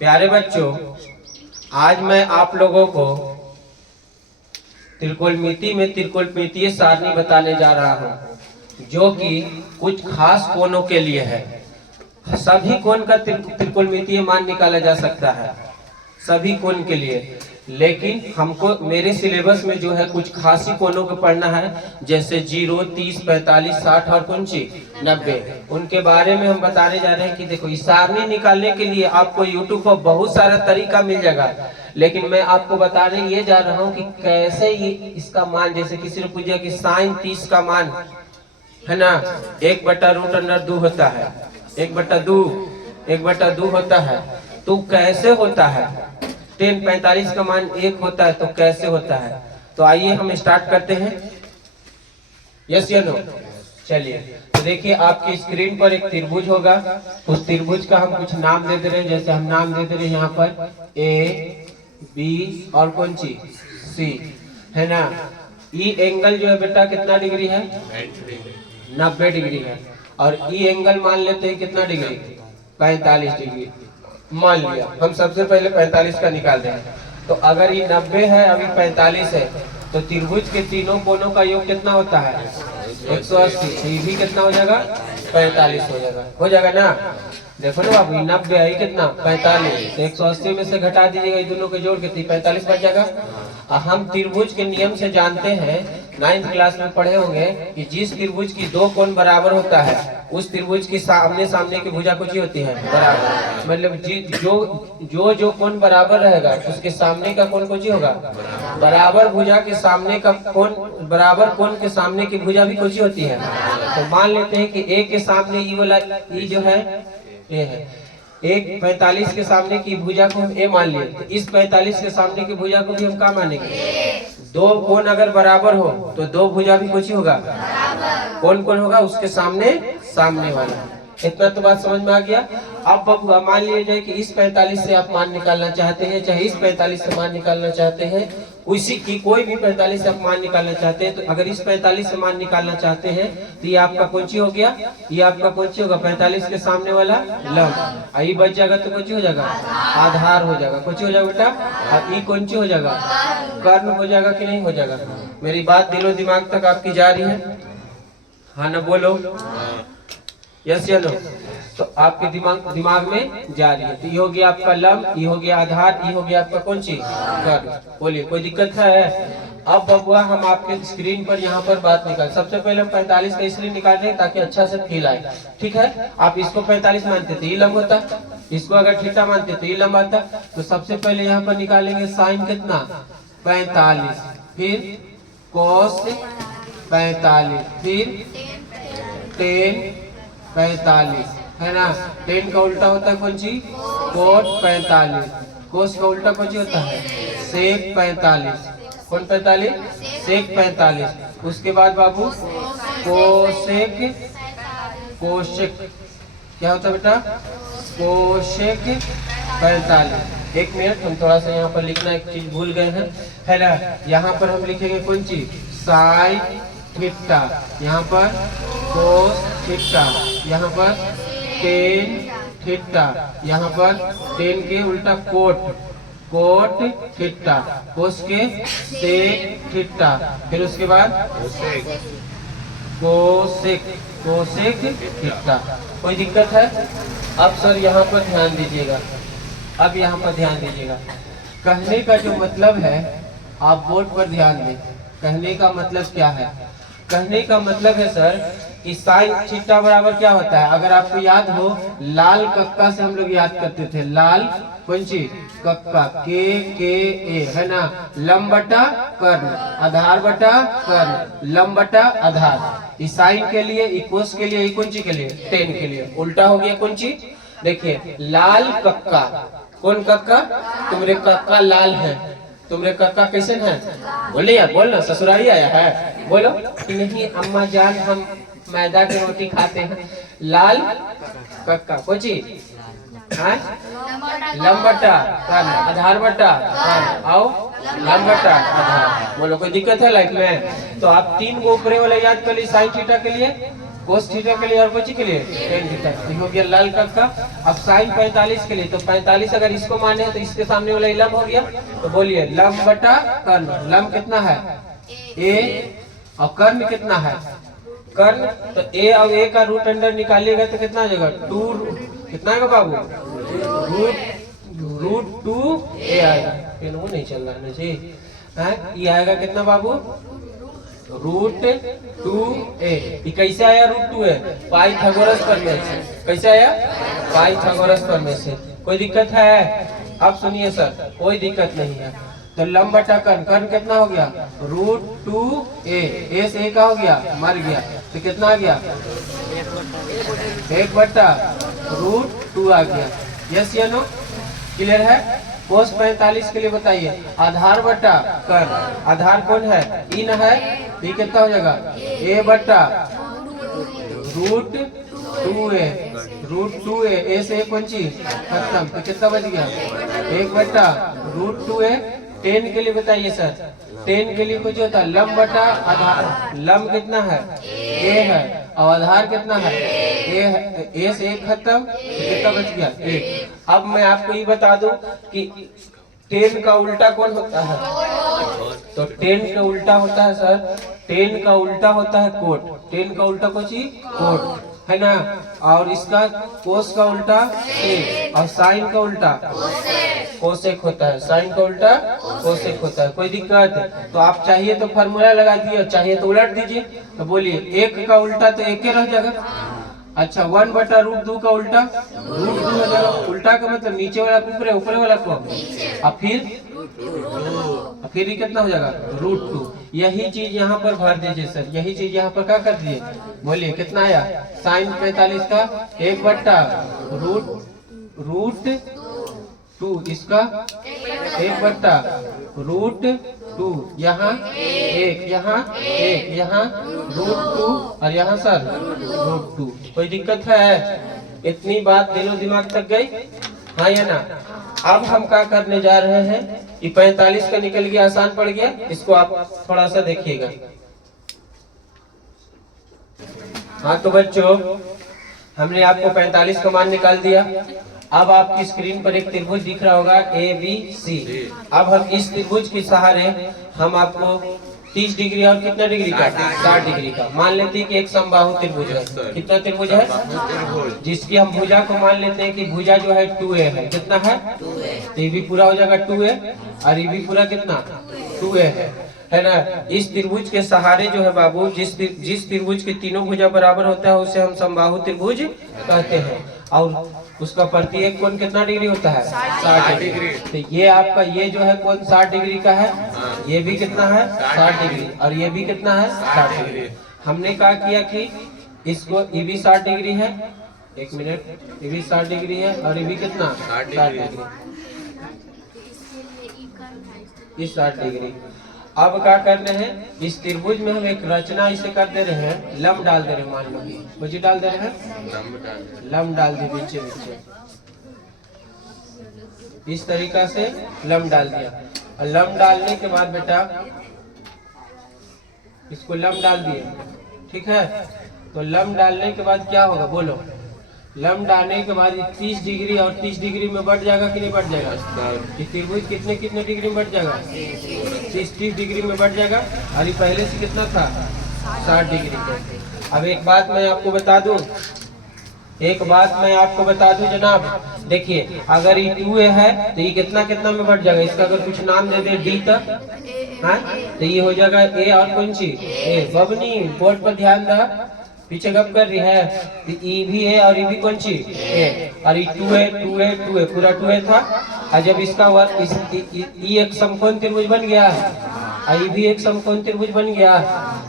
प्यारे बच्चों, आज मैं आप लोगों को त्रिकोणमिति में त्रिकोणमितीय सारणी बताने जा रहा हूँ, जो कि कुछ खास कोणों के लिए है। सभी कोण का त्रिकोणमितीय मान निकाला जा सकता है, सभी कोण के लिए, लेकिन हमको मेरे सिलेबस में जो है कुछ खासी कोणों को पढ़ना है, जैसे 0, 30, 45, 60 और कौन सी 90। उनके बारे में हम बताने जा रहे हैं कि देखो, इस सारणी निकालने के लिए आपको YouTube पर बहुत सारा तरीका मिल जाएगा, लेकिन मैं आपको बताने ये जा रहा हूँ कि कैसे ये इसका मान, जैसे किसी ने पूछा कि sin 30 का मान है ना 1/√2 होता है, 1/2 होता है, तो कैसे होता है। tan 45 का मान 1 होता है, तो कैसे होता है। तो आइए हम स्टार्ट करते हैं। यस या नो। चलिए, तो देखिए आपकी स्क्रीन पर एक त्रिभुज होगा, उस त्रिभुज का हम कुछ नाम दे दे रहे हैं। जैसे हम नाम दे दे रहे हैं यहाँ पर A, B और कौन सी C, है ना। ई एंगल जो है बेटा कितना डिग्री है, 90 डिग्री है। और ई एंगल मान लेते हैं कितना डिग्री, 45 डिग्री मान लिया। हम सबसे पहले 45 का निकाल रहे हैं। तो अगर ये 90 है, अभी 45 है, तो त्रिभुज के तीनों कोणों का योग कितना होता है, 180। तो ये भी कितना हो जाएगा, 45 हो जाएगा ना। देखो ना बाबू, 90 है, कितना 45, तो 180 में से घटा दीजिएगा, दोनों के जोड़ के 45 बच जाएगा। हम त्रिभुज के नियम से जानते हैं, 9th क्लास में पढ़े होंगे कि जिस त्रिभुज की दो कोण बराबर होता है, उस त्रिभुज की सामने की भुजा कुछ ही होती है बराबर। मतलब जो कोण बराबर रहेगा, उसके सामने का कोण कुछ ही होगा बराबर। भुजा के सामने का कोण बराबर, कोण के सामने की भुजा भी कुछ ही होती है। तो मान लेते हैं कि ए के सामने ई वाला, ई जो है ए है, एक 45 के सामने की भुजा को हम ए मान लिए, तो इस 45 के सामने की भुजा को भी हम क्या मानेंगे, दो कोण अगर बराबर हो तो दो भुजा भी कुछ ही होगा, कौन कौन होगा, उसके सामने वाला। इतना तो बात समझ में आ गया। अब बबुआ मान लिया जाए कि इस 45 से आप मान निकालना चाहते हैं, चाहे इस 45 से मान निकालना चाहते हैं, उसी की कोई भी 45 से आप मान निकालना चाहते हैं। तो अगर इस 45 से मान निकालना चाहते हैं, तो ये आपका कौन सी हो गया, ये आपका कौन सी होगा, 45 के सामने वाला लंब। आई बच जाएगा तो कौन सी हो जाएगा, आधार हो जाएगा। कौन सी हो जाएगा बेटा, और ये कौन सी हो जाएगा, कर्ण हो जाएगा कि नहीं हो जाएगा। मेरी बात दिलो दिमाग तक आपकी जा रही है, हाँ ना बोलो, यस या नो। तो आपके दिमाग में जा रही है। तो ये हो गया आपका लंब, ये हो गया आधार, ये हो गया आपका कौन सी कर्ण। बोलिए कोई दिक्कत है। अब बबुआ हम आपके स्क्रीन पर यहाँ पर बात निकाल, सबसे पहले हम 45 का इसलिए निकाल रहे हैं ताकि अच्छा से फील आए, ठीक है। आप इसको 45 मानते थे, ये लंब होता, इसको अगर थीटा मानते तो ये लंब आता। तो सबसे पहले यहाँ पर निकालेंगे साइन कितना 45, फिर कोस 45, फिर टेन 45, है ना। टेन का उल्टा होता है कौन सी, कोट 45। कोस का उल्टा कौन सी होता है, सेक 45। कौन 45, सेक 45। उसके बाद बाबू कोसेक, कोशेक क्या होता है बेटा, कोशेक 45। एक मिनट, हम थोड़ा सा यहाँ पर लिखना एक चीज भूल गए हैं, है ना। यहाँ पर हम लिखेंगे कौन सी, साइन थीटा, यहाँ पर कोस थीटा, यहाँ पर टेन थीटा, यहाँ पर टेन के उल्टा कोट थीटा, कोस के सेक थीटा, फिर उसके बाद कोसेक थीटा। कोई दिक्कत है। अब सर यहाँ पर ध्यान दीजिएगा, अब यहाँ पर ध्यान दीजिएगा। कहने का जो मतलब है, आप बोर्ड पर ध्यान दें। कहने का मतलब क्या है, कहने का मतलब है सर कि साइन थीटा बराबर क्या होता है। अगर आपको याद हो, लाल कक्का से हम लोग याद करते थे, लाल कौन सी कक्का, के ए, है ना। लंब बटा कर्ण, आधार बटा कर्ण, लंब बटा आधार। इस साइन के लिए, कोस के लिए, कौन सी के लिए, टेन के लिए। उल्टा हो गया कौन सी, देखिए लाल कक्का, कौन कक्का, तुम्हारे कक्का लाल है, तुम्हारे कक्का कैसे है, बोले यार, बोलना, ससुराली आया है, बोलो। नहीं अम्मा जान, हम मैदा की रोटी खाते हैं। लाल कक्का कोची, लंब बटा कर्ण, आधार बटा कर्ण, आओ लंब बटा आधार। बोलो कोई दिक्कत है लाइफ में। तो आप 3 गो ऊपरे वाला याद कर ली साइन थीटा के लिए, कोस थीटा के लिए और कुछ के लिए टेन थीटा हो गया लाल कलर का। अब साइन 45 के लिए, तो 45 अगर इसको माने तो इसके सामने वाला लंब हो गया। तो बोलिए लंब बटा कर्ण। लंब कितना है ए और कर्ण कितना है कर्ण। तो ए और ए का रूट अंडर निकालिएगा तो कितना आ जाएगा 2। कितना आएगा बाबू रूट 2a आएगा। पेन वो नहीं चल रहा है जी। ये आएगा कितना बाबू रूट 2a। ये कैसे आया रूट 2a पाइथागोरस प्रमेय से। कैसे आया पाइथागोरस प्रमेय से। कोई दिक्कत है? अब सुनिए सर कोई दिक्कत नहीं है। तो लंब बटा कर्ण, कर्ण कितना हो गया रूट 2a। ए से ए का हो गया मर गया तो कितना आ गया 1 बटा रूट 2 आ गया। यस या नो क्लियर है? कोस 45 के लिए बताइए आधार बटा कर्ण। आधार कौन है इन है। ये कितना हो जाएगा a बटा रूट 2a। रूट 2a ए से कौन चीज खत्म तो कितना बच गया 1 बटा रूट 2a। 10 के लिए बताइए सर। 10 के लिए कुछ होता है लंब बटा आधार। लंब कितना है a है और आधार कितना है a है। a से 1 खत्म तो कितना बच गया 1। अब मैं आपको ये बता दूं कि 10 का उल्टा कौन होता है। तो 10 का उल्टा होता है सर 10 का उल्टा होता है कोट। 10 का उल्टा कुछ ही कोट है ना। और इसका कोस का उल्टा टेन और साइन का उल्टा कोसेक होता है। साइन का उल्टा कोसेक होता है। कोई दिक्कत? तो आप चाहिए तो फार्मूला लगा दिए, चाहिए तो उलट दीजिए। तो बोलिए 1 का उल्टा तो 1 रह जाएगा। अच्छा 1 बटा रूट 2 का उल्टा रूट 2 हो जाएगा। उल्टा का मतलब नीचे वाला को ऊपर, ऊपर वाला को और फिर ये कितना हो जाएगा रूट 2। यही चीज यहाँ पर भर दीजिए सर। यही चीज यहाँ पर क्या कर दिए बोलिए कितना आया साइन 45 का 1 बटा रूट 2 इसका 1 बटा रूट 2। यहाँ 1 यहाँ 1 यहाँ रूट 2 और यहाँ सर रूट 2। कोई दिक्कत है? इतनी बात दिलो दिमाग तक गई हाँ या ना। अब हम क्या करने जा रहे हैं कि 45 का निकल गया आसान पड़ गया। इसको आप थोड़ा सा देखिएगा। हाँ तो बच्चों हमने आपको 45 का मान निकाल दिया। अब आपकी स्क्रीन पर एक त्रिभुज दिख रहा होगा ABC। अब हम इस त्रिभुज के सहारे हम आपको 30 डिग्री और कितना डिग्री का 60 डिग्री का मान लेते हैं कि एक समबाहु त्रिभुज है। कितना त्रिभुज है जिसकी हम भुजा को मान लेते हैं कि भुजा जो है 2a है। कितना है तो ये भी पूरा हो जाएगा 2a और ये भी पूरा कितना 2a है ना। इस त्रिभुज के सहारे जो है बाबू जिस त्रिभुज के तीनों भुजा बराबर होता है उसे हम समबाहु त्रिभुज कहते हैं। और उसका प्रत्येक कोण कितना डिग्री होता है 60 डिग्री। तो ये आपका ये जो है कोण 60 डिग्री का है। ये भी कितना है 60 डिग्री और ये भी कितना है 60 डिग्री। हमने क्या किया कि इसको ये भी 60 डिग्री है। एक मिनट ये भी 60 डिग्री है और ये भी कितना 60 डिग्री। ये 60 डिग्री। अब क्या करने हैं इस त्रिभुज में हम एक रचना इसे कर दे रहे हैं लंब डाल दे रहे हैं। मान लो मुझे डाल दे रहे हैं लंब डाल दे नीचे नीचे इस तरीका से लंब डाल दिया। और लंब डालने के बाद बेटा इसको लंब डाल दिए ठीक है। तो लंब डालने के बाद क्या होगा बोलो। लंब डालने के बाद 30 डिग्री और 30 डिग्री में बढ़ जाएगा कि नहीं बढ़ जाएगा। त्रिभुज कितने कितने डिग्री में बढ़ जाएगा 30 डिग्री में बढ़ जाएगा। और ये पहले से कितना था 60 डिग्री का। अब एक बात मैं आपको बता दूं जनाब। देखिए अगर ये 2a है तो ये कितना कितना में बढ़ जाएगा। इसका अगर कुछ नाम दे दे D तक है तो ये हो जाएगा a और कौन सी a। बबनी बोर्ड पर ध्यान दे पीछे गप कर रही है। तो E भी है और E भी कौन सी a और ये 2a पूरा 2a था। और जब इसका E एक समकोण त्रिभुज बन गया और E भी एक समकोण त्रिभुज बन गया।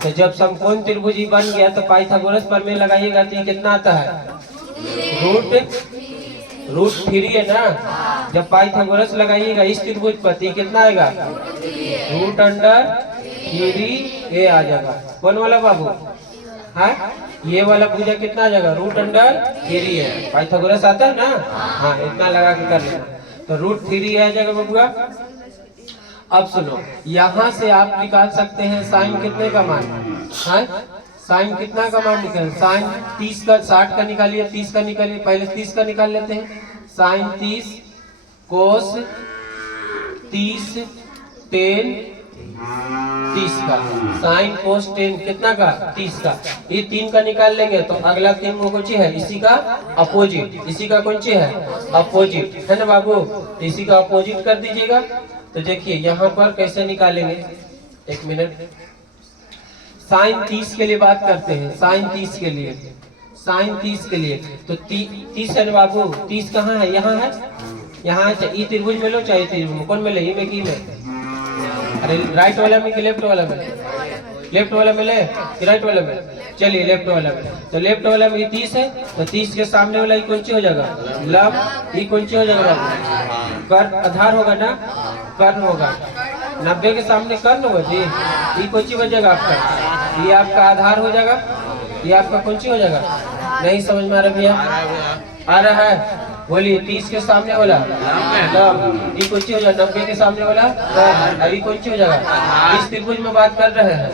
तो जब समकोण त्रिभुज बन गया तो पाइथागोरस प्रमेय लगाइएगा तो ये कितना आता है रूट 3 है ना। जब पाइथागोरस लगाइएगा इस त्रिभुज पर तो कितना आएगा रूट अंडर 3a आ जाएगा। कौन वाला बाबू हाँ ये वाला भुजा कितना आ जाएगा रूट अंडर 3 है। पाइथागोरस आता है ना हाँ इतना लगा के कर लेना। तो रूट 3 आ जाएगा बबुआ। अब सुनो यहाँ से आप निकाल सकते हैं साइन कितने का मान है साइन कितना का मान निकाल, साइन 30 का 60 का निकालिए, 30 का निकालिए, पहले 30 का निकाल लेते हैं। साइन 30 कोस 30 टेन 30 का, साइन कोस टेन कितना का 30 का, ये 3 का निकाल लेंगे तो अगला 3 वो कौन सी है, इसी का अपोजिट, इसी का कौन सी है अपोजिट, है ना बाबू, इसी का अपोजिट कर दीजिएगा। तो देखिए यहाँ पर कैसे निकालेंगे, एक मिनट, साइन 30 के लिए बात करते हैं, साइन 30 के लिए, साइन 30 के लिए तो 30 है ना बाबू, 30 कहाँ है, यहाँ है, यहाँ है, चाहे त्रिभुज में लो चाहे त्रिभुज में, कौन में ले, में की में, अरे राइट वाला में कि लेफ्ट वाला में, लेफ्ट वाला में ले कि राइट वाला में, चलिए लेफ्ट वाला में, तो लेफ्ट वाला में 30 है तो 30 के सामने वाला ये कौन सी हो जाएगा, लंब, ये कौन सी हो जाएगा बाबू, कर्ण आधार होगा ना, कर्ण होगा, 90 के सामने कर्ण होगा जी, ये कौन सी बचेगा आपका, ये आपका आधार हो जाएगा, ये आपका कौन सी हो जाएगा, नहीं समझ में आ रहा भैया, आ रहा है, बोलिए 30 के सामने वाला लंब, ये कौन सी हो जाएगा, 90 के सामने वाला कर्ण, अभी कौन सी हो जाएगा, इस त्रिभुज में बात कर रहे हैं।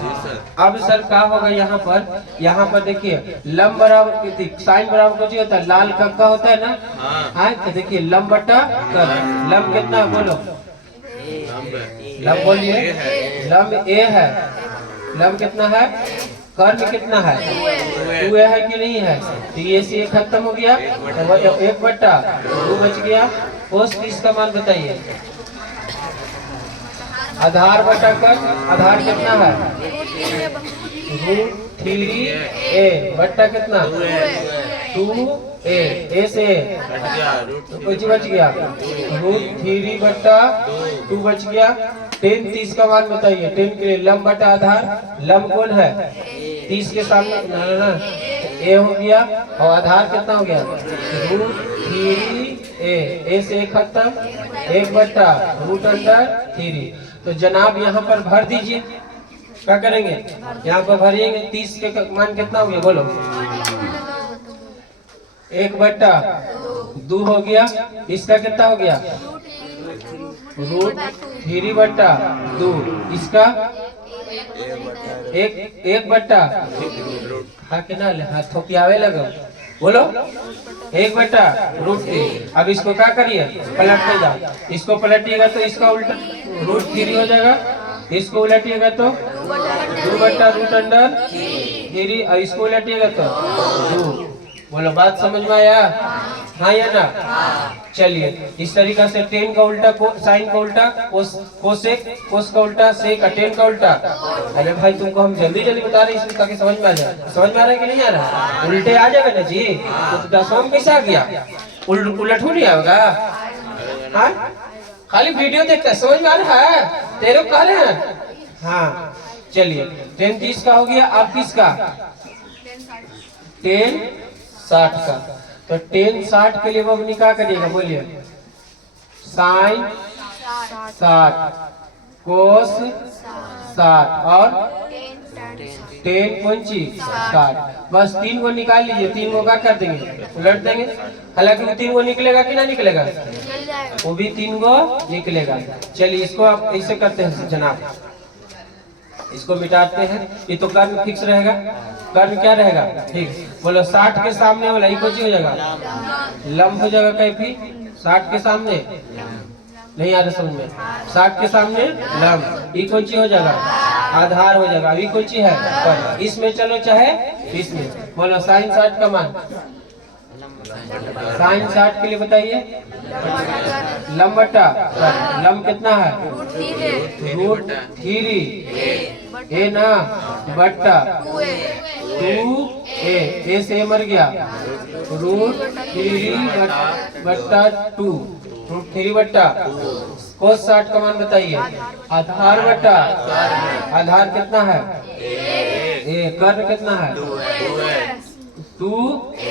अब सर क्या होगा यहाँ पर देखिए लंब बराबर साइन बराबर कौन सी होता है, लाल कब का होता है ना, हाँ तो देखिए लंब बटा कर्ण, लंब कितना है बोलो, लंब बोलिए, लंब ए है, लंब कितना है, कर्ण कितना है, 2 है कि नहीं है, तो ये से खत्म हो गया, 1 बटा 2 बच गया, कोस 30 का मान बताइए, आधार बटा कर्ण, आधार कितना है, √3a बटा कितना 2a, ए से तो कुछ बच गया, √3 बटा 2 बच गया, 10 30 का मान बताइए, 10 के लिए लंब बटा आधार, लंब कौन है 30 के सामने ना ए हो गया, और आधार कितना हो गया √3a, ए से खत्म, 1 बटा √3। तो जनाब यहाँ पर भर दीजिए, क्या करेंगे यहाँ पर भरिएंगे, 30 के मान कितना हो गया बोलो, 1 बटा 2 हो गया, इसका कितना हो गया √3 बटा 2, इसका 1 बटा हाँ के ना हाथ थोपियावे लगा बोलो, 1 बटा √3। अब इसको क्या करिए पलटते जाओ, इसको पलटिएगा तो इसका उल्टा √3 हो जाएगा, इसको उलटिएगा तो 2 बटा √3, और इसको उलटिएगा तो 2। बोलो बात समझ में आया, हाँ या ना, चलिए इस तरीका से 10 का उल्टा साइन का उल्टा कोसेक, कोस का उल्टा सेक, 10 का उल्टा, अरे भाई तुमको हम जल्दी जल्दी बता रहे हैं ताकि समझ में आ जाए, समझ में आ रहा है कि नहीं आ रहा, उल्टे आ जाएगा ना जी, तो 10वां में कैसे आ गया, उलट हो नहीं आएगा, हाँ खाली वीडियो देखता समझ में आ रहा है, तेरे को कह रहे हैं, हाँ चलिए 10 30 का हो गया, अब किसका 10 60 का, तो 10 60 के लिए वो अपनी क्या करिएगा बोलिए, साइन 60 कोस 60 और 10 कौन सी 60, बस 3 को निकाल लीजिए, 3 को क्या कर देंगे उलट देंगे, हालांकि वो 3 को निकलेगा कि ना निकलेगा, वो भी 3 को निकलेगा। चलिए इसको आप ऐसे करते हैं जनाब, इसको मिटाते हैं, ये तो कर्ण फिक्स रहेगा, कर्ण क्या रहेगा ठीक, बोलो 60 के सामने वाला ये कौन सी हो जाएगा लंब हो जाएगा, कैफी 60 के सामने नहीं आ रहा समझ में, 60 के सामने लंब, ये कौन सी हो जाएगा आधार हो जाएगा, अभी कौन सी है कर्ण, इसमें चलो चाहे इसमें, बोलो साइन 60 का मान, साइन 60 के लिए बताइए लंब बटा, लंब कितना है √3 ए ना बटा 2a, ए से मर गया, √3 बटा 2, √3 बटा कोस 60 का मान बताइए, आधार बटा आधार कितना है ए, कर्ण कितना है 2a,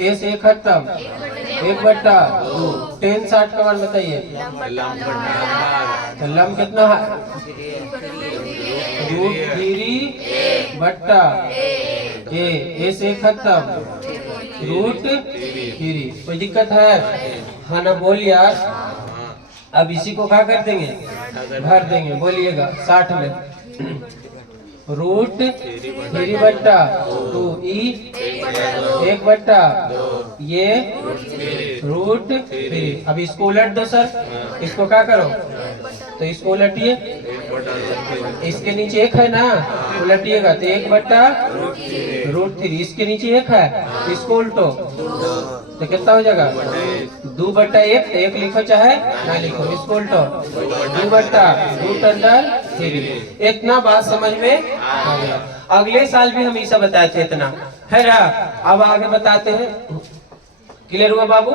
ए से खत्म, 1 बटा 2, 10 60 का मान बताइए, तो लंब कितना है √3 बटा ए से खत्म, √3। कोई दिक्कत है हाँ ना बोल यार, अब इसी को क्या कर देंगे भर देंगे, बोलिएगा 60 में रूट 3 बट्टा 2e 1 बट्टा ये रूट 3। अब इसको उलट दो सर, इसको क्या करो तो इसको उलटिए, इसके नीचे 1 है ना, उलटिएगा तो 1 बट्टा रूट 3। इसके नीचे 1 है, इसको उल्टो तो कितना हो जाएगा 2 बट्टा 1। 1 लिखो चाहे ना लिखो, इसको उल्टो 2 बट्टा रूट अंडर 3। इतना बात समझ में आ गया। अगले साल भी हम ऐसा बताए थे, इतना है ना। अब आगे बताते हैं, क्लियर हुआ बाबू?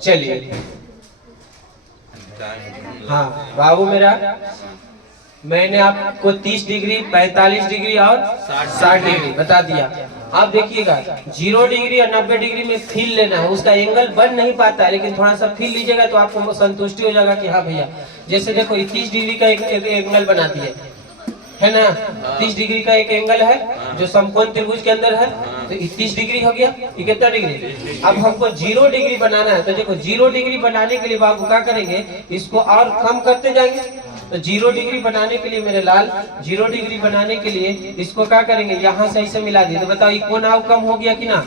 चलिए हाँ बाबू मेरा, मैंने आपको 30 डिग्री 45 डिग्री और 60 डिग्री बता दिया। आप देखिएगा 0 डिग्री और 90 डिग्री में फील लेना है, उसका एंगल बन नहीं पाता है, लेकिन थोड़ा सा फील लीजिएगा तो आपको संतुष्टि हो जाएगा कि हाँ भैया। जैसे देखो 30 डिग्री का एक एंगल बनाती है ना, 30 डिग्री का एक एंगल है जो समकोण त्रिभुज के अंदर है, तो 30 डिग्री हो गया। ये कितना डिग्री? अब हमको 0 डिग्री बनाना है, तो देखो 0 डिग्री बनाने के लिए बाबू क्या करेंगे, इसको और कम करते जाएंगे। तो 0 डिग्री बनाने के लिए मेरे लाल, 0 डिग्री बनाने के लिए इसको क्या करेंगे, यहाँ से ऐसे मिला दिए। तो बताओ ये कोण अब कम हो गया कि ना?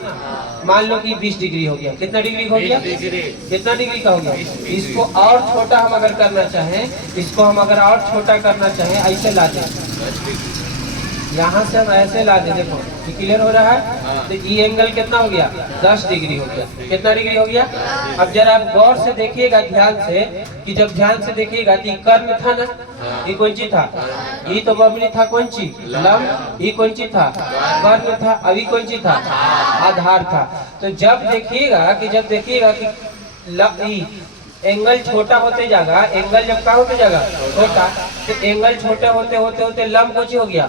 मान लो कि 20 डिग्री हो गया। कितना डिग्री हो गया? कितना डिग्री का हो गया? इसको और छोटा हम अगर करना चाहें, इसको हम अगर और छोटा करना चाहें, ऐसे ला दें, यहाँ से हम ऐसे ला दें। देखो ये क्लियर हो रहा है। तो ये एंगल कितना हो गया? 10 डिग्री हो गया। कितना डिग्री हो गया? अब जरा आप गौर से देखिएगा ध्यान से, कि जब ध्यान से देखिएगा तो कर्ण था ना, ये कौन ची था? ये तो बबली था, कौन ची? लंब। ये कौन ची था? कर्ण था। अभी कौन ची था? आधार था। तो जब देखिएगा कि एंगल छोटा होते जाएगा, एंगल जब क्या होते जाएगा? छोटा। तो एंगल छोटे होते होते होते लंब कोची हो गया?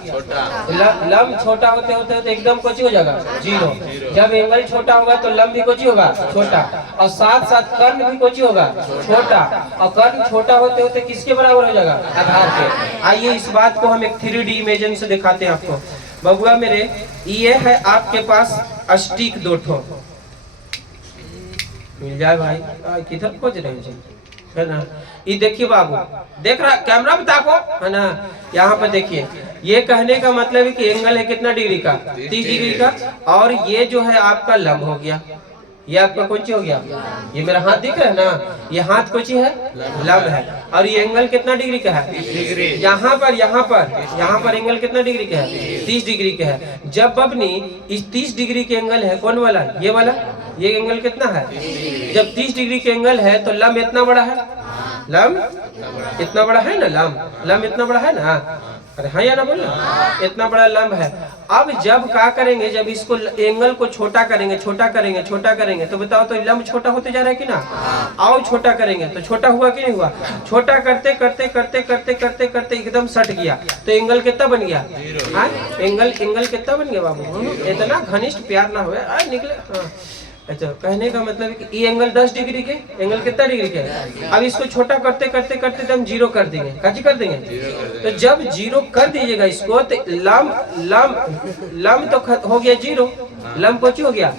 लंब छोटा होते होते होते एकदम कोची हो जाएगा? 0। जब एंगल छोटा होगा तो लंब भी कोची होगा? छोटा। और साथ साथ कर्ण भी कोची होगा? छोटा। और कर्ण छोटा होते होते किसके बराबर हो जाएगा? आधार के। आइए इस बात को हम एक 3D इमेजिन से दिखाते हैं आपको। बबुआ मेरे, ये है आपके पास स्टिक 2 ठो, मिल जाए भाई। किधर खोज रहे है ना? ये देखिए बाबू, देख रहा कैमरा में ताको है ना, यहाँ पर देखिए। ये कहने का मतलब है कि एंगल है कितना डिग्री का? 30 डिग्री का। और ये जो है आपका लंब हो गया, ये आपका कौन सी हो गया? ये मेरा हाथ दिख रहा है ना, ये हाथ कौन सी है? लंब है। और ये एंगल कितना डिग्री का है? 30 डिग्री। यहाँ पर एंगल कितना डिग्री का है? 30 डिग्री का है। जब अपनी इस 30 डिग्री के एंगल है, कौन वाला? ये वाला। ये एंगल कितना है? जब 30 डिग्री के एंगल है तो लंब इतना बड़ा है, लंब इतना बड़ा है ना, लंब इतना बड़ा है ना। अरे हाँ या ना बोलना, इतना बड़ा लंब है। अब जब क्या करेंगे, जब इसको एंगल को छोटा करेंगे तो बताओ, तो लंब छोटा होते जा रहा है कि ना? आओ छोटा करेंगे तो छोटा हुआ कि नहीं हुआ? छोटा करते करते करते करते करते करते एकदम सट गया, तो एंगल कितना बन गया? हाँ, एंगल कितना बन गया बाबू? इतना घनिष्ठ प्यार ना हुए निकले। अच्छा, कहने का मतलब है कि ये एंगल 10 डिग्री के, एंगल कितना डिग्री के है? अब इसको छोटा करते करते करते तो हम 0 कर देंगे। काची कर देंगे? तो जब 0 कर दीजिएगा इसको, तो लंब तो हो गया 0। लंब कोची हो गया?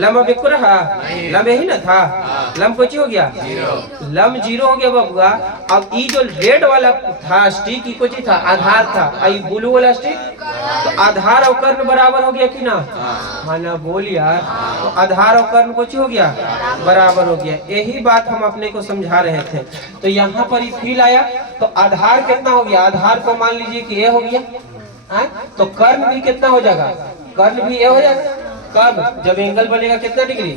लंब अब एक रहा, लंब यही ना था, लंब कोची हो गया? लंब 0 हो गया बबुआ। अब ये जो रेड वाला था स्टिक, ये कोची था? आधार था। ये ब्लू वाला स्टिक, तो आधार और कर्ण बराबर हो गया कि ना? हाँ ना, बोल यार। तो आधार और कर्ण कोची हो गया? बराबर हो गया। यही बात हम अपने को समझा रहे थे। तो यहाँ पर ये फील आया, तो आधार कितना हो गया? आधार को मान लीजिए कि ये हो गया, तो कर्ण भी कितना हो जाएगा? कर्ण भी ये हो जाएगा। कब? जब एंगल बनेगा कितना डिग्री?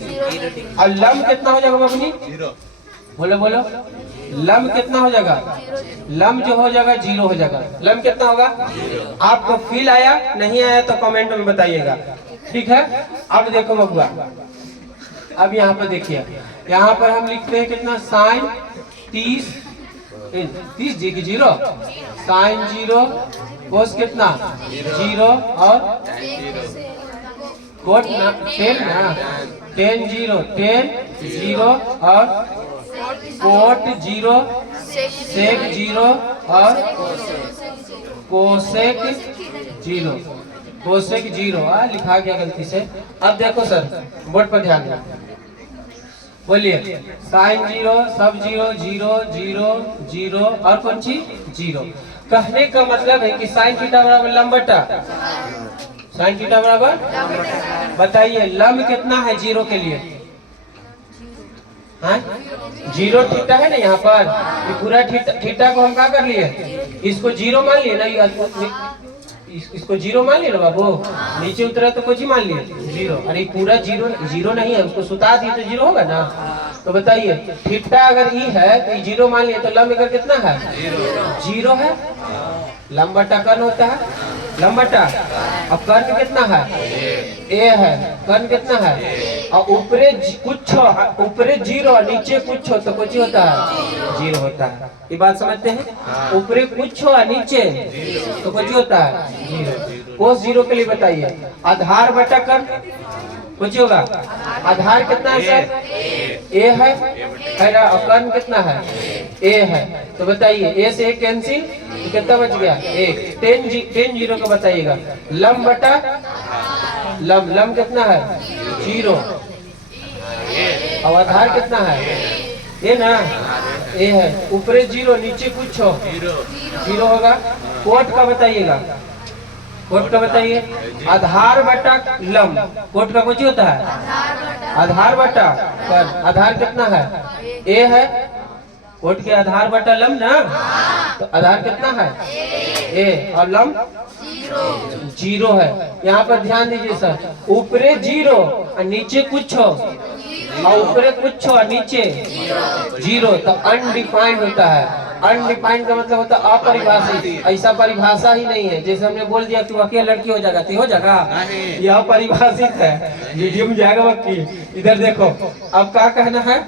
और लंब कितना हो जाएगा अपनी? बोलो लंब कितना हो जाएगा? लंब जो हो जाएगा 0 हो जाएगा। लंब कितना होगा? आपको फील आया? नहीं आया तो कमेंट में बताइएगा, ठीक है। अब देखो बबुआ, अब यहाँ पर देखिए, यहाँ पर हम लिखते हैं कितना? साइन 30 जी की 0, साइन 0, कोस कितना? 0 और कोट ना 10 ना, 10 0 और कोट 0, सेक 0 और कोसेक 0, कोसेक 0 लिखा गया गलती से। अब देखो सर, बोर्ड पर ध्यान दें, बोलिए। साइन 0, सब 0 0 0 0 और कौन सी 0। कहने का मतलब है कि साइन थीटा बराबर लंब बटा साइन थीटा बराबर, बताइए लंब कितना है जीरो के लिए? हाँ, जीरो थीटा है ना यहाँ पर, ये पूरा थीटा को हम क्या कर लिए, इसको जीरो मान लिए ना, इसको जीरो मान लिया ना बाबू, नीचे उतरा तो कुछ ही मान लिया जीरो। अरे पूरा जीरो जीरो नहीं है, उसको सुता दिए तो जीरो होगा ना। तो बताइए थीटा अगर ई है तो जीरो मान लिया, तो लंब इधर कितना है? जीरो है। लंब बटा कर्ण होता है, लंब बटा, अब कर्ण कितना है? ए है। कर्ण कितना है? और ऊपरे कुछ हो, ऊपरे जीरो नीचे कुछ हो तो कुछ होता है, जीरो होता है। ये बात समझते हैं? ऊपरे कुछ हो नीचे तो कुछ होता है, जीरो। कोस जीरो के लिए बताइए आधार बटा कर्ण कुछ होगा। आधार कितना है सर? ए है ना, और कर्ण कितना है? ए है। तो बताइए ए से एक कैंसिल, तो कितना बच गया? एक। टेन जीरो का बताइएगा। लंब बटा लंब, लंब कितना है? जीरो। और आधार कितना है? ए ना, ए है। ऊपरे जीरो नीचे कुछ हो, जीरो होगा। कोट का बताइएगा, कोट का बताइए। आधार बटा लंब, कोट का कुछ होता है? आधार बटा कर्ण। आधार कितना है? ए है। कोट के आधार बटा लंब ना, तो आधार कितना है? ए। और लंब जीरो है। यहाँ पर ध्यान दीजिए सर, ऊपरे जीरो और नीचे कुछ हो, और ऊपरे कुछ हो और नीचे जीरो, तो अनडिफाइंड होता है। अनडिफाइंड का मतलब होता है अपरिभाषित। ऐसा परिभाषा ही नहीं है। जैसे हमने बोल दिया तू अकेला लड़की हो जाएगा, तो हो जाएगा, यह अपरिभाषित है। वीडियो में जाएगा वक्की, इधर देखो। अब क्या कहना है?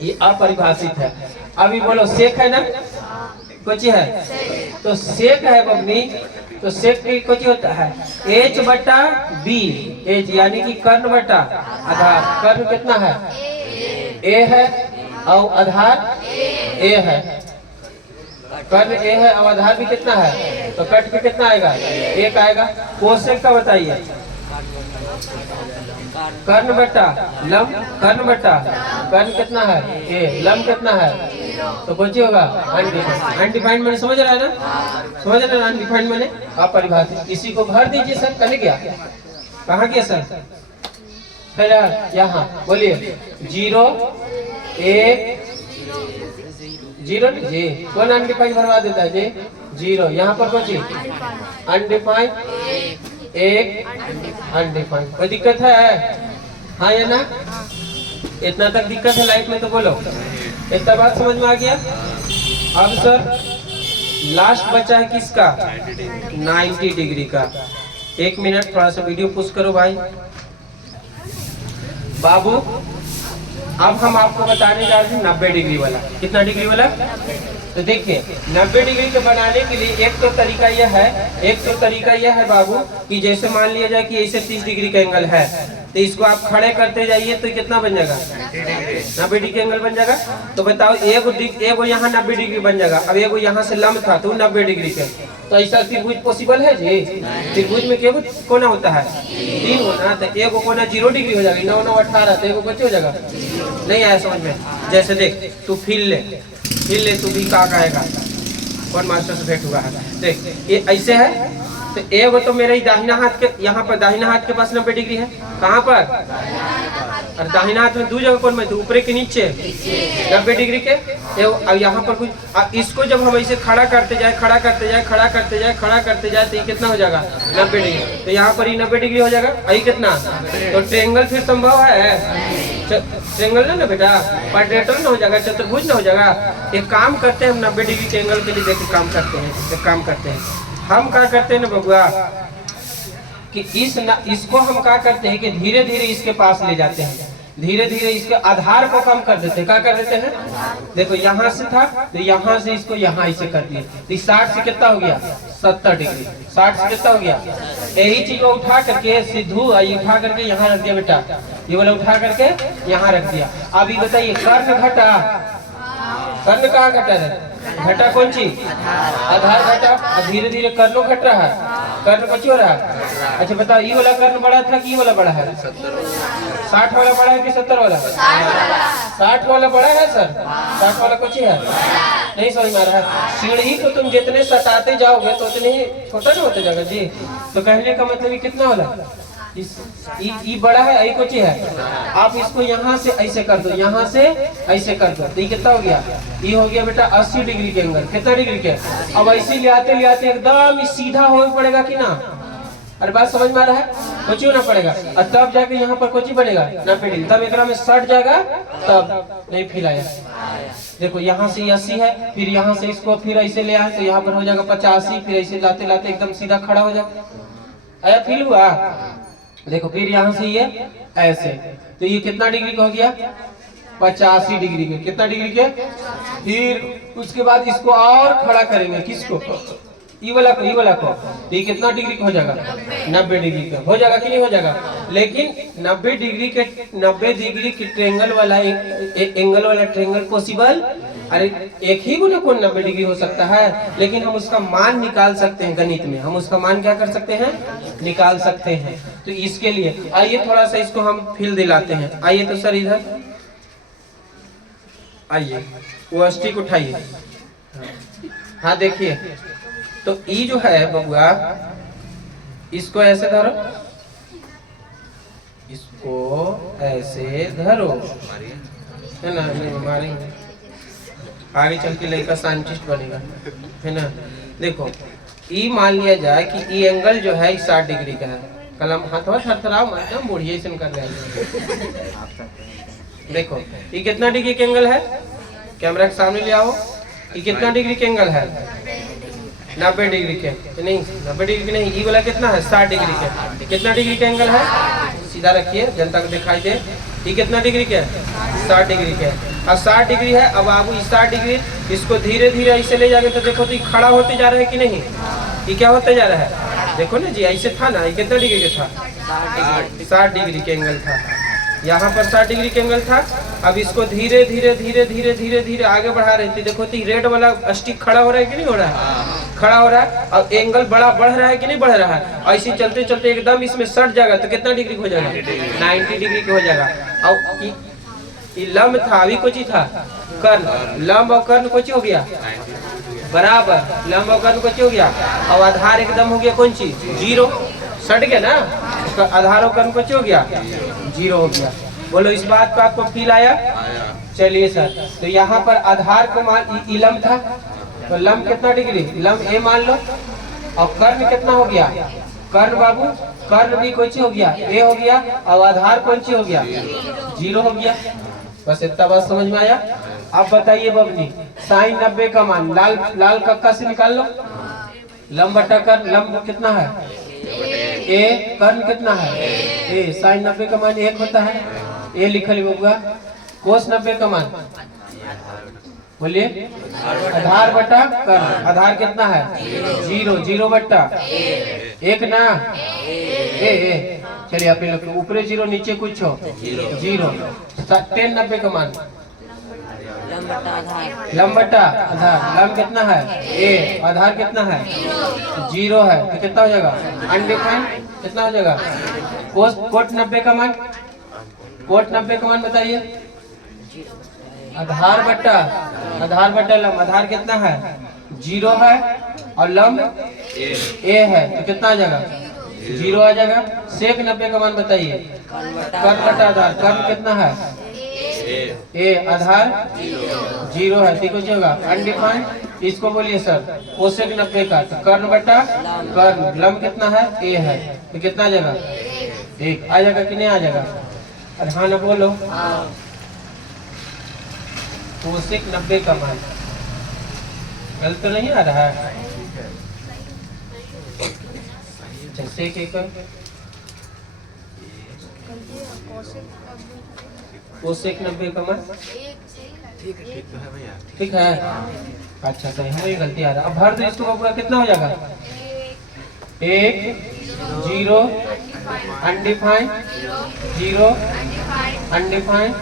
ये अपरिभाषित है। अभी बोलो सेक है ना, कुछ है, तो सेक है बबनी, तो सेक की कुछ होता है? एच बटा बी, एच यानी कि कर्ण बटा आधार। कर्ण कितना है? ए है, और आधार ए है। कर्ण ए है और आधार भी कितना है? तो कट के कितना आएगा? एक आएगा। कोसेक का बताइए। कर्ण बटा लंब, कर्ण बटा कर्ण कितना है? ए। लंब कितना है? तो कुछ होगा अनडिफाइंड। अनडिफाइंड मैंने समझ रहा है ना, समझ रहे ना? अनडिफाइंड मैंने अपरिभाषित। इसी को भर दीजिए सर। कल गया, कहाँ गया सर? फिर यहाँ बोलिए जीरो एक जीरो जी। कौन अनडिफाइंड भरवा देता है जी? जीरो। यहाँ पर कुछ अनडिफाइंड, एक अनडिफाइंड। कोई दिक्कत है? हाँ या ना? इतना तक दिक्कत है लाइफ में तो बोलो। इतना बात समझ में आ गया? अब सर लास्ट बचा है किसका? 90 डिग्री का। एक मिनट थोड़ा सा वीडियो पुश करो भाई। बाबू अब हम आपको बताने जा रहे हैं 90 डिग्री वाला। कितना डिग्री वाला? तो देखिए 90 डिग्री के बनाने के लिए एक तो तरीका यह है बाबू कि जैसे मान लिया जाए कि ऐसे 30 डिग्री का एंगल है, तो इसको आप खड़े करते जाइए तो कितना बन जाएगा? 90 डिग्री एंगल बन जाएगा। तो बताओ एगो यहाँ 90 डिग्री बन जाएगा। अब एगो यहाँ से लंब था तो 90 डिग्री के, तो ऐसा त्रिभुज पॉसिबल है जी? त्रिभुज में क्या कोना होता है? 3 कोना। तो एगो कोना 0 डिग्री हो जाएगा, 9 9 18, तो एगो कुछ हो जाएगा। नहीं आया समझ में? जैसे देख तू फिर ले तू भी का आएगा। कौन मास्टर से भेंट हुआ है? देख ये ऐसे है, तो एगो तो मेरे ही दाहिना हाथ के, यहाँ पर दाहिना हाथ के पास 90 डिग्री है। कहाँ पर? और दाहिना हाथ में दो जगह कौन में? तो ऊपरे के नीचे 90 डिग्री के। अब यहाँ पर कुछ, इसको जब हम ऐसे खड़ा करते जाए तो ये कितना हो जाएगा? 90 डिग्री। तो यहाँ पर ही 90 डिग्री हो जाएगा। यही कितना? तो ट्रायंगल फिर संभव है? ट्रायंगल ना बेटा, क्वाड्रेटर ना हो जाएगा, चतुर्भुज ना हो जाएगा। एक काम करते हैं हम 90 डिग्री के एंगल के लिए देखिए काम करते हैं। एक काम करते हैं हम, क्या करते हैं ना बबुआ कि इसको हम क्या करते हैं कि धीरे धीरे इसके पास ले जाते हैं, धीरे धीरे इसके आधार को कम कर देते हैं। क्या कर देते हैं? देखो यहाँ से था तो यहाँ से इसको यहाँ ऐसे कर दिए, तो 60 से कितना हो गया? 70 डिग्री। 60 से कितना हो गया? यही चीज को उठा करके सिद्धू उठा करके यहाँ रख दिया बेटा, ये वाला उठा करके यहाँ रख दिया। अभी बताइए कर्ण घटा, कर्ण कहाँ घटा है? घटा कौन चीज? आधार घटा। अब धीरे धीरे कर्णों घट रहा है, कर्ण कुछ हो रहा है। अच्छा बताओ ये वाला कर्ण बड़ा था कि ये वाला बड़ा है? 60 वाला बड़ा है कि 70 वाला? 60 वाला बड़ा है सर। 60 वाला कुछ है। नहीं समझ में आ रहा है? सीढ़ी को तुम जितने सटाते जाओगे तो उतने ही छोटा ना होते जाएगा जी। तो कहने का मतलब ये कितना होला, ये बड़ा है, ये कुछ है। आप इसको यहाँ से ऐसे कर दो, यहाँ से ऐसे कर दो, तो ये कितना हो गया? ये हो गया बेटा 80 डिग्री के एंगल। कितना डिग्री के? अब ऐसे ले आते एकदम सीधा हो पड़ेगा कि ना? अरे बात समझ में आ रहा है? कुछ होना पड़ेगा और तब जाके यहाँ पर कुछ बनेगा 90 डिग्री, तब एकरा में सट जाएगा, तब नहीं फिलाया। देखो यहाँ से 80 है, फिर यहाँ से इसको फिर ऐसे ले आए तो यहाँ पर हो जाएगा 85, फिर ऐसे लाते लाते एकदम सीधा खड़ा हो जाएगा। आया फील हुआ? देखो फिर यहाँ से ये ऐसे, तो ये कितना डिग्री का हो गया? 85 डिग्री के। कितना डिग्री के? फिर उसके बाद इसको और खड़ा करेंगे, किसको? ये वाला को, ये वाला को, तो ये कितना डिग्री का हो जाएगा? 90 डिग्री का हो जाएगा कि नहीं हो जाएगा? लेकिन 90 डिग्री के ट्रायंगल वाला एंगल वाला ट्रायंगल पॉसिबल? अरे एक ही गुना कौन 90 डिग्री हो सकता है? लेकिन हम उसका मान निकाल सकते हैं गणित में। हम उसका मान क्या कर सकते हैं? निकाल सकते हैं। तो इसके लिए आइए थोड़ा सा इसको हम फील दिलाते हैं। आइए तो सर इधर आइए, वो स्टिक उठाइए। हाँ देखिए, तो ई जो है बबुआ, इसको ऐसे धरो, इसको ऐसे धरो, है ना? नहीं मारेंगे, आगे चल के लड़का साइंटिस्ट बनेगा, है ना? देखो ई मान लिया जाए कि ई एंगल जो है 60 डिग्री का है। कलम हाथवा थरथराओ मत, बुढ़िया ऐसे कर रहे हैं। देखो ये कितना डिग्री के एंगल है? कैमरा के सामने ले आओ। ये कितना डिग्री के एंगल है? 90 डिग्री के नहीं, 90 डिग्री के नहीं, ये वाला कितना है? 60 डिग्री के। कितना डिग्री के एंगल है? सीधा रखिए, जनता को दिखाई दे। ये कितना डिग्री के? 60 डिग्री के। अब 60 डिग्री है। अब आप 60 डिग्री इसको धीरे धीरे ऐसे ले जाके तो देखो तो ये खड़ा होते जा रहा है कि नहीं? ये क्या होते जा रहा है? देखो ना जी, ऐसे था ना, ये कितना डिग्री का था? 60 डिग्री के एंगल था। यहाँ पर 60 डिग्री के एंगल था। अब इसको धीरे धीरे धीरे धीरे धीरे धीरे आगे बढ़ा रहे थे। देखो तो रेड वाला स्टिक खड़ा हो रहा है कि नहीं हो रहा है? खड़ा हो रहा है। अब एंगल बड़ा बढ़ रहा है कि नहीं बढ़ रहा है? ऐसे चलते चलते एकदम इसमें सट जाएगा तो कितना डिग्री हो जाएगा? 90 डिग्री का हो जाएगा। अब ये लंब था, अभी कुछ ही था कर्ण, लंब और कर्ण कुछ हो गया बराबर, लंब और कर्ण कुछ हो गया। अब आधार एकदम हो गया कौन चीज? 0, सट गया ना, उसका आधार और कर्ण कुछ हो गया? 0 हो गया। बोलो इस बात का आपको फील आया? चलिए सर, तो यहाँ पर आधार को मान लंब था, तो लंब कितना डिग्री? लंब ए मान लो। और कर्ण कितना हो गया? कर्ण बाबू, कर्ण भी कौन सी हो गया? ए हो गया। और आधार कौन सी हो गया? 0 हो गया। बस इतना बात समझ में आया? अब बताइए बबनी, साइन 90 का मान लाल लाल कक्का से निकाल लो। लंब बटा कर्ण, लंब कितना है? ए, कर्ण कितना है? ए। साइन 90 का मान 1 होता है, ए लिखल बबुआ। कोस 90 का मान बोलिए? आधार बटा कर्ण। आधार कितना है? 0, 0 बटा 1 ना, ए। चलिए आप लोग ऊपरे 0 नीचे कुछ हो 0। tan 90 का मान लंब बटा आधार। लंब कितना है? ए। आधार कितना है? 0 है, तो कितना हो जाएगा? अनडिफाइंड। कितना हो जाएगा? कोट 90 का मान, कोट 90 का मान बताइए? आधार बटा लंब। आधार कितना है? 0 है और लंब ए है, तो कितना आ जाएगा? 0 आ जाएगा। सेक 90 का मान बताइए? कर्ण बटा आधार। कर्ण कितना है? ए। आधार 0 है, ठीक हो जाएगा अनडिफाइंड। इसको बोलिए सर कोसेक 90 का, तो कर्ण बटा कर्ण। लंब कितना है? ए है, तो कितना आ जाएगा? 1 आ जाएगा कि नहीं आ जाएगा? अरे हाँ ना बोलो। कोसेक 90 का मान गलत तो नहीं आ रहा है? सेक कोसेक 90 का मान ठीक है। अच्छा सही, हमें गलती आ रहा है। अब भर दो इसको पूरा, कितना हो जाएगा? 1, 0 अनडिफाइंड, 0 अनडिफाइंड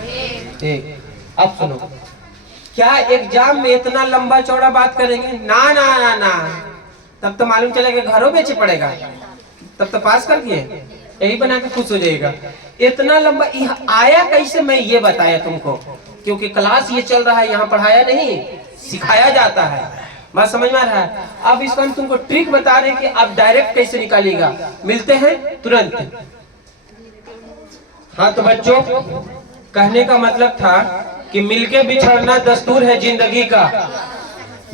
1। अब सुनो, क्या एग्जाम में इतना लंबा चौड़ा बात करेंगे? ना ना ना ना, तब तो मालूम चलेगा घरों बेचे पड़ेगा, तब तो पास कर दिए, यही बना के खुश हो जाएगा। इतना लंबा आया कैसे? मैं ये बताया तुमको क्योंकि क्लास ये चल रहा है, यहाँ पढ़ाया नहीं सिखाया जाता है। बात समझ में आ रहा है? अब इसको हम तुमको ट्रिक बता रहे हैं कि आप डायरेक्ट कैसे निकालिएगा। मिलते हैं तुरंत। हाँ तो बच्चों, कहने का मतलब था कि मिलके बिछड़ना दस्तूर है जिंदगी का,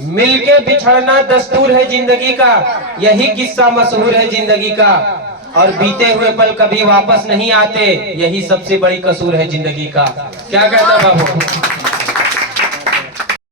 मिलके बिछड़ना दस्तूर है जिंदगी का, यही किस्सा मशहूर है जिंदगी का, और बीते हुए पल कभी वापस नहीं आते, यही सबसे बड़ी कसूर है जिंदगी का। क्या कहता बाबू?